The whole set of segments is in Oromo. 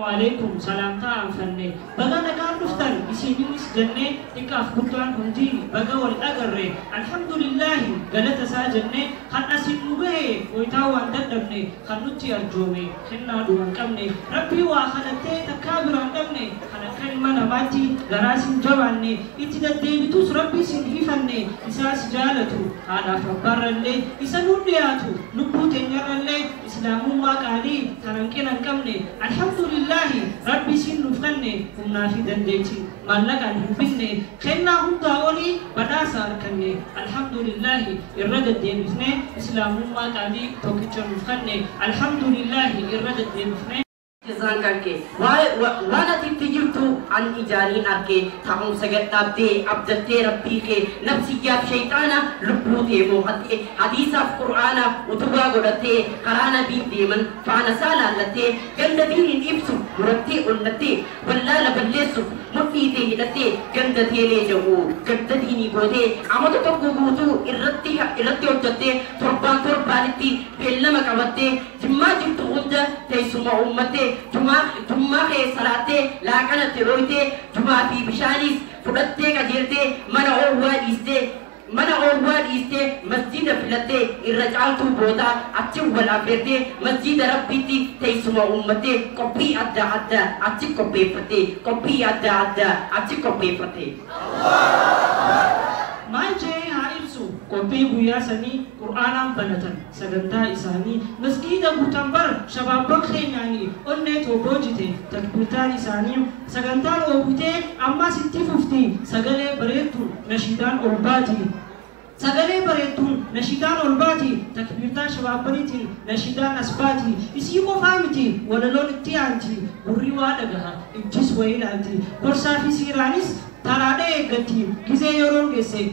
Waalaikum salam ta'am fanne baga nagaan dhuftan isininis jenne ikaaf guddan hundi baga wal agarre alhamdulillah galata saa jenne kan asin nubahe waytaa waan dadhabne kan nutti arjoome kennaa dhuman qabne rabbii waa kanattee takkaa biraan dhabne kan akka ilma namaatti garaasin jabaanne itti deddeebitus rabbii sin hifanne isaas jaalatu haadhaaf abbaarrallee isa nuun dhiyaatu lubbuu teenyarrallee islaamummaa qaalii kan hanqina hin qabne alhamdulillah Rabbi sin nufkanne humna fi dandeetti mallaqaan hin binne kennaa hundaa olii badhaasa arganne alhamdulillah irra deddeebifne islaamummaa qaalii tokkicha nufkanne alhamdulillah irra deddeebifne Jazaan karke waana tijjirtu an ijaariin arke ta'um sagat dhabdee abdattee rabbii kee nafsiyyaaf shayxaana lubbuu tee moo'attee hadiisaaf qur'aana utubaa godhattee karaa nabiin deeman faana isaa laallattee ganda diiniin ibsu murattee onnattee wallaala balleessuuf mudhii tee hidhattee ganda teelee jahu ganda diinii gootee amata tokko guutuu irratti hojjattee torbaanitti beellama qabattee jimmaa jirtu hunda teessuma uummattee Jummaa kee salaatee laaqana teroytee jumaa fi bishaanis fudhattee qajeeltee mana oowwaa dhiistee masjida filattee irra caaltuu boodaa achi wal affeertee masjida rabbiitti teessuma uummattee qophii adda addaa achi qopheeffattee maal jee haa ibsu qophii guyyaa sanii qur'aanaan banatan sagantaa isaanii masgiida guutan bar shabaabban keenyaanii onnee toboojite takbiirtaan isaanii sagantaan oobutee ammas itti fufti sagalee bareedduun nashiidaan ol baati nashiidaan ol baati takbiirtaan shabaabbaniitiin nashiidaan as baati isii qofaa miti walaloon itti aanti gurri waa dhagaha ijjis wayii ilaalti gorsaa fi siiraanis taraadhee eeggatti gizee yeroo geesse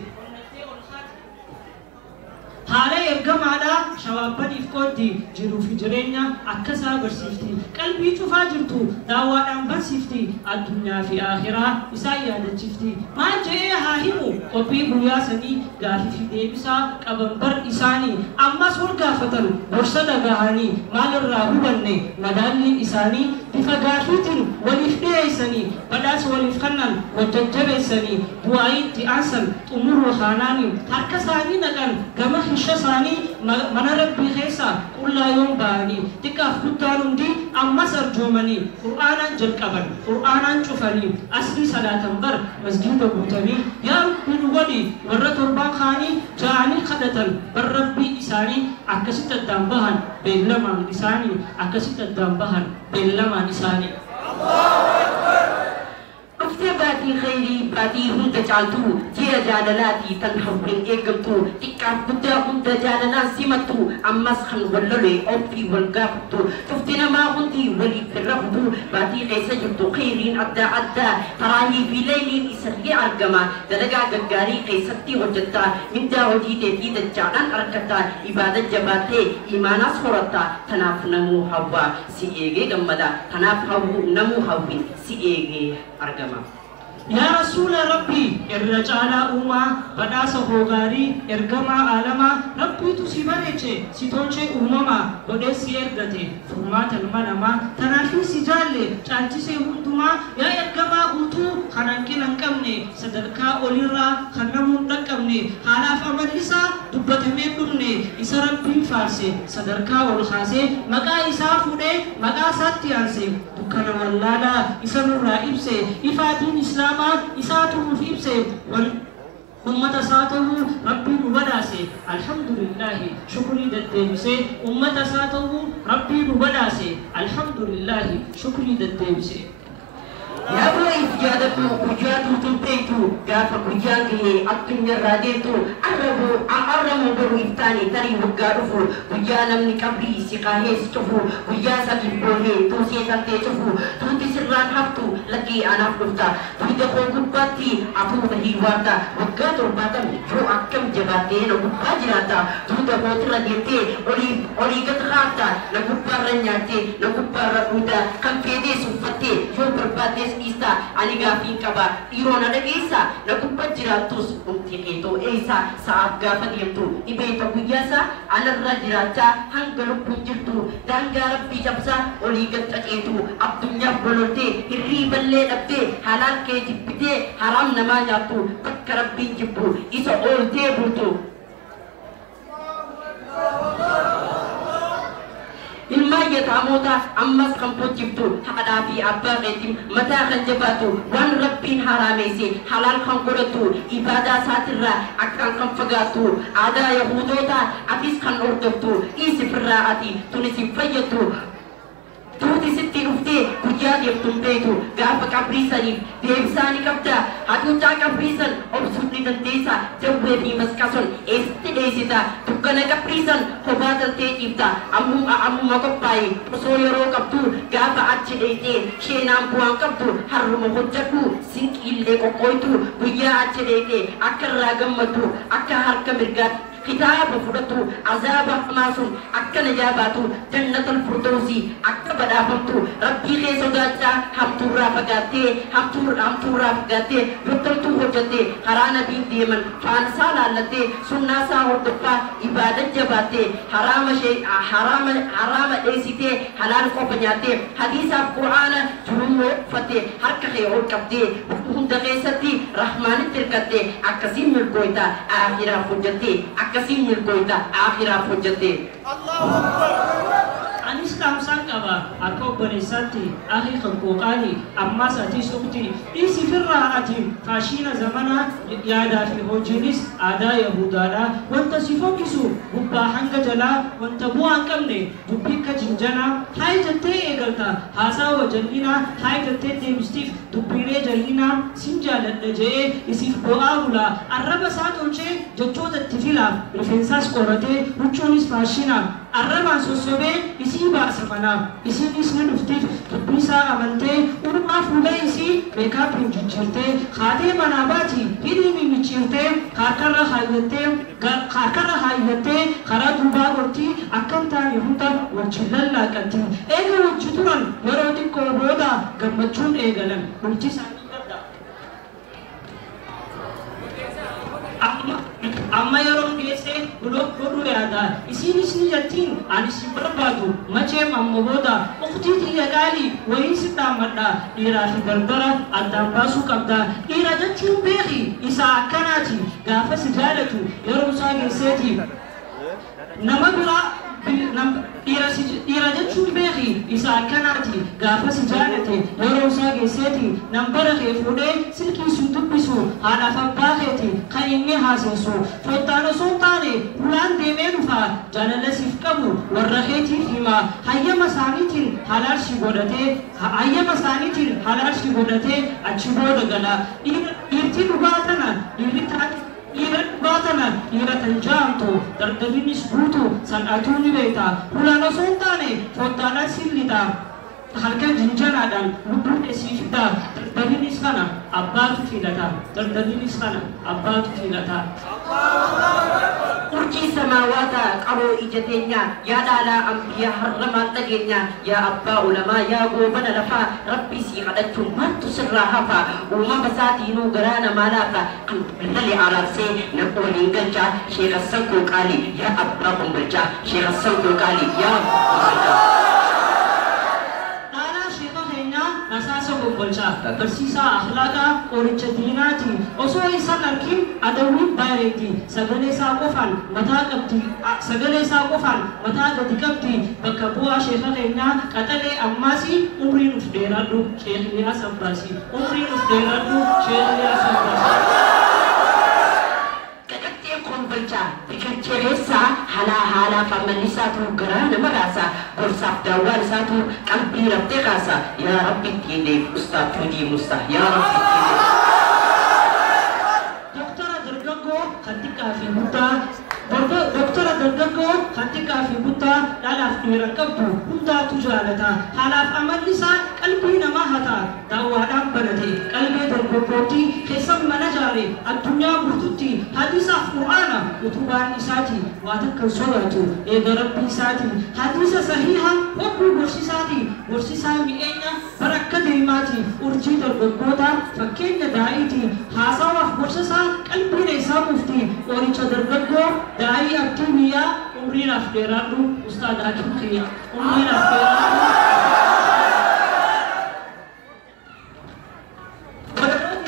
haala ergamaadha shababbaniif qooddi jiruu fi jireenya akkasaa barsiifti qalbii cufaa jirtu daawwaadhaan barsiifti addunyaa fi akhiraa isaa yaadachiifti maal jedhee haa himu qophii guyyaa sanii gaafii fi deebisaa qaban bar isaanii ammas wal gaafatan gorsa dhagahanii maalirraa hubanne madaalliin isaanii bifa gaafiitiin waliif dhiyeessanii badhaasa waliif kannan wajjajjabeessanii bu'aayii itti aansan xumuruu haanaanii harka isaanii naqan gama Shasani mana rabbii keessa qullaa yoon ba'anii xiqqaaf guddaan hundi ammas arjoomanii qur'aanaan jalqaban qur'aanaan cufanii asrii salaatan bar masgiida guutanii yaa rabbii nu godhi warra torbaan kaanii ja'anii kadhatan bar rabbii isaanii akkasitti addaan bahan beellamaan isaanii Ufte baati khayri baati hunda caaltu jira jaalalaatii tan hawwin eegamtu xiqqaaf guddaa hunda jaalalaan simattu ammas kan wallole ofii wal gaafattu ufte namaa hundi waliif irraftu baatii keessa jirtu khayriin adda taraahii fi layliin isargee argama dalagaa gaggaarii keessatti hojjetta mindaa hojii teetii dachaadhaan argatta ibaada jabaattee imaanaas horatta tanaaf namuu hawwa si eegee gammada tanaaf namuu hawwin si eegee argama. Ya Rasul Rabbi irracala umma badasa hogari ergama alama Rabbi tu si bareche si tolche umama bode si ergate furmatan manama tanafi si jalle chalchise hunduma ya ergama gutu khanankin anqamne sadarka olirra khanamun daqamne halaf amalisa dubbatame dumne isa Rabbi farse sadarka ol khase maqa isa fude maqa satti anse dukana wallala isa nurra ibse ifadin islam isaatu fiibse wal ummata saatahu rabbii nu badhaase alhamdulillah shukrii deddeebise ummata saatahu rabbii nu badhaase alhamdulillah shukrii deddeebise Ya boy jadatu kujatu tuntaitu gafa kujangi adunya radetu aramu baru iftani tari wugadufu kujanam ni kabri sikahe stufu kujasa kibole tu sesate stufu tu sirran haftu lagi anak dufta tu gubati apu hiwata wagatu batam jo akam jabate no gubajirata tu hotra gete oli gatrata no gubaranyate no gubarabuda kampede sufate dhabde yoo barbaaddes dhiista ani gaafiin qaba dhiiroo na dhageessa na gubbaa jiraattus humti keetoo eessa sa'aaf gaafa deemtu dhibeeta guyyaasa anarra jiraachaa hanga lubbuun jirtu daangaa rabbii cabsaa olii gaxxaqeetu addunyaaf bololtee hirriiballee dhabdee halaal kee jibbitee haraam namaa nyaattu bakka rabbiin jibbu isa ooltee bultu ilma yataamota ammas kan pojjiftu haadhaa fi abbaa keetiin mataa kan jabaatu waan rabbiin haraamesse halaal kan godhatu ibaadaa isaatirraa akkaan kan fagaattu aadaa yahudoota atis kan hordoftu dhiisifirraa ati tunis hin fayyaddu tuuti sitti dhuftee guyyaa deemtuun beektu gaafa qabriisaniif deebisaanii qabda hacuucaa qabriisan obsuun ni dandeessa jawwee fi maskason eessitti dheessita dukkana qabriisan kophaa taltee ciifta ammuma qophaa'e osoo yeroo qabdu gaafa achi dheessee sheenaan bu'aan qabdu harruma hojjadhu sinqiillee qoqqooytu guyyaa achi dheessee akka irraa gammaddu akka harka mirgaatti kitaaba fudhatu azaaba hamaasun akka najaabaatu jannatul firdawsi akka badhaafamtu rabbii kee sodaachaa hamtuurraa fagaattee hamtuurraa fagaattee yottaltuu hojjattee karaa nabiin deeman faansaa laallattee sunnaasaa hordoffaa ibaadat jabaattee haraama dheessitee halaal qofa nyaattee hadiisaaf qur'aana jiruu uffattee harka kee ol qabdee hunda keessatti rahmaanitti hirkattee akkasiin milkooyta aakiraaf hojjattee akkasiin milkooyta aakiraaf hojjattee anis kaamsaan qaba akka obboleessaatti akhi kan qooqaani ammaas ati sukti dhiisi firraa ati faashiina zamanaa yaadaa fi hojiinis aadaa yahudaadha wanta si fokkisu gubbaa hanga jalaa wanta bu'aa hin qabne dubbii akka jinjanaa haay jettee eegalta haasaa wajallinaa haay jettee deebistiif dubbiilee jallinaa sin jaaladha je'ee isiif bo'aa bulaa arraba isaa tolchee jechoota itti filaa rifeensaas qoratee huccuunis faashiinaa arrabaan sossobee isii baasa manaa isiinis ni dhuftiif dubbii isaa amantee uumaa fuula isii meekaapiin jijjiirtee haatee manaa baati hidhii mimmichiirtee harkarra haayyattee karaa duubaa gortii akkam taane hunda wajjin lallaaqatti eega wajji turan yeroo xiqqoo booda gammachuun eegalan bultii isaanii amma yeroo geesse godhu yaada isiinis ni jettiin ani si barbaadu macheem amma booda ukhtii tiyya qaalii wayii si dhaammadha dhiiraa fi dardara addaan baasuu qabda dhiira jechuun beeki isa akkanaati gaafa si jaalatu yeroo isaa geesseeti nama biraa dhiira jechuun beeki isa akkanaati gaafa si jaalate yeroo isaa geesseeti nambara kee fuudhee silkii sun dubbisu haadhaaf abbaa keeti kan inni haaseessu fottaan osoo hin taane hulaan deemee dhufa jaalala siif qabu warra keetiif hima hayyama isaaniitiin halaal si godhatee achi booda gala dhiirti dhugaa tana dhiirri taate dhiira dhugaatana dhiira tan jaamtu dardabinis guutu san'atuu ni beekta hulaan osoo hin taane fottaadhaan sillita halkan jinjanaadhaan lubbuun dheesiifta dardabinis kana abbaatu filata urjii samaawaata qaroo ija teenya yaa dhaalaa ambiyaa harramaan dhageenya yaa abbaa ulamaa yaa goobana lafaa rabbii sii kadhachuun maaltu sirraa hafa uumama isaatiinuu garaa namaa laafa kan bilali araarsee na waliin galchaa sheekh Hassan Qooqaalii yaa abbaa qombalchaa sheekh Hassan Qooqaalii yaa nasaasa gombolchaa barsiisaa akhlaaqaa qoricha diinaati osoo isan arkin adawwiin baareetti sagalee isaa qofaan mataa gadi qabdi bakka bu'aa sheekha keenyaa qaxalee ammaasii umriin uf dheeradhu sheekh Liyaas Abbaasii Ceresa hala familisatu gerana merasa bersab dawan satu kalbi rabte kasa ya Rabbi tine Ustaz Tudi Mustah ya Rabbi tine Dokter Dargago ketika fi buta Dokter Dargago ketika fi buta dalaf dira kabbu hunda tujalata halaf amalisa qalbi nama hata dawadam banate qalbi dargaggooti keessam manajare addunyaa burtutti hadisa qur'aana utubaan isaati waa takkan sodaatu eega rabbi isaati hadisa sahiha wabbuu gorsisaati gorsisaa mi'eenya barakka deemi namaati urjii dargaggoota fakkeenya daa'iiti haasawaaf gorsasaa qalbiin isaa mufti qoricha dargaggoo daa'ii abdii biyyaa umriinaaf dheeraadhu ustaad hakim kiyya umriinaaf dheeraadhu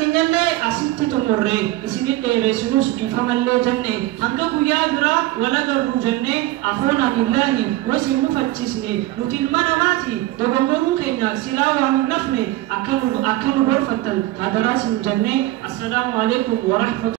Inyalle asitti tumurre isini dheeressinus dhiifamallee jenne hanga guyyaa biraa wala garuu jenne afoona billahi wasin mufacchisne nuti ilma namaati dogongoruu keenya silaa waan hin nafne akka nu gorfattan hadaraa sin jenne assalaamu alaikum wa rahmatullahi